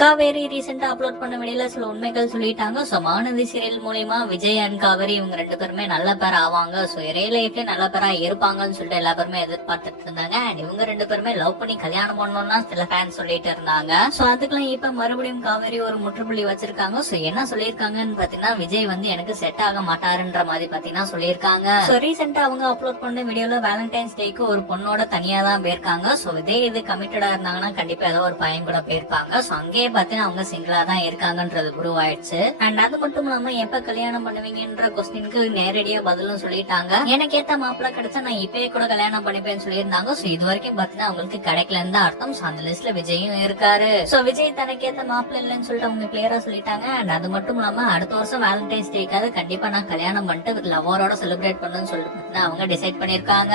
காவேரி ரீசெண்டா அப்லோட் பண்ண வீடியோல சில உண்மைகள் சொல்லிட்டாங்க. சோ மானதி சீரியல் மூலியமா விஜய் அண்ட் காவேரி இவங்க 2 பேருமே நல்ல பேர் ஆவாங்க. சோ ரியல் லைஃப்ல நல்ல பேரா இருப்பாங்கன்னு சொல்லிட்டு எல்லா பேருமே எதிர்பார்த்துட்டு இருந்தாங்க. அண்ட் இவங்க 2 பேருமே லவ் பண்ணி கல்யாணம் பண்ணணும்னா சில ஃபேன்ஸ் சொல்லிட்டு இருந்தாங்க. சோ அதுக்கெல்லாம் இப்ப மறுபடியும் காவேரி ஒரு முற்றுப்புள்ளி வச்சிருக்காங்க. சோ என்ன சொல்லியிருக்காங்கன்னு பாத்தீங்கன்னா, விஜய் வந்து எனக்கு செட் ஆக மாட்டாருன்ற மாதிரி பாத்தீங்கன்னா சொல்லியிருக்காங்க. சோ ரீசெண்டா அவங்க அப்லோட் பண்ண வீடியோல வேலண்டைன்ஸ் டேக்கு ஒரு பொண்ணோட தனியா தான் போயிருக்காங்க. சோ இதே இது கமிட்டடா இருந்தாங்கன்னா கண்டிப்பா ஏதோ ஒரு பையன் கூட போயிருப்பாங்க. சோ அங்கே பாத்தீங்கன்னா அவங்க சிங்கிளா தான் இருக்காங்கன்றது ப்ரூவ் ஆயிடுச்சு. அண்ட் அது மட்டும் இல்லாம எப்ப கல்யாணம் பண்ணுவீங்கன்ற கொஸ்டினுக்கு நேரடியா பதிலும் சொல்லிட்டாங்க. எனக்கு ஏத்த மாப்பிள்ள கிடைச்சா நான் இப்பயே கூட கல்யாணம் பண்ணிப்பேன்னு சொல்லியிருந்தாங்க. சோ இது வரைக்கும் பாத்தீங்கன்னா அவங்களுக்கு கிடைக்கலன்னு தான் அர்த்தம். சோ அந்த லிஸ்ட்ல விஜயும் இருக்காரு. சோ விஜய் தனக்கு ஏத்த மாப்பிள்ள இல்லைன்னு சொல்லிட்டு அவங்க கிளியரா சொல்லிட்டாங்க. அண்ட் அது மட்டும் இல்லாம அடுத்த வருஷம் வேலண்டைன்ஸ் டேக்காவது கண்டிப்பா நான் கல்யாணம் பண்ணிட்டு லவரோட செலிப்ரேட் பண்ணுன்னு சொல்லிட்டு அவங்க டிசைட் பண்ணிருக்காங்க.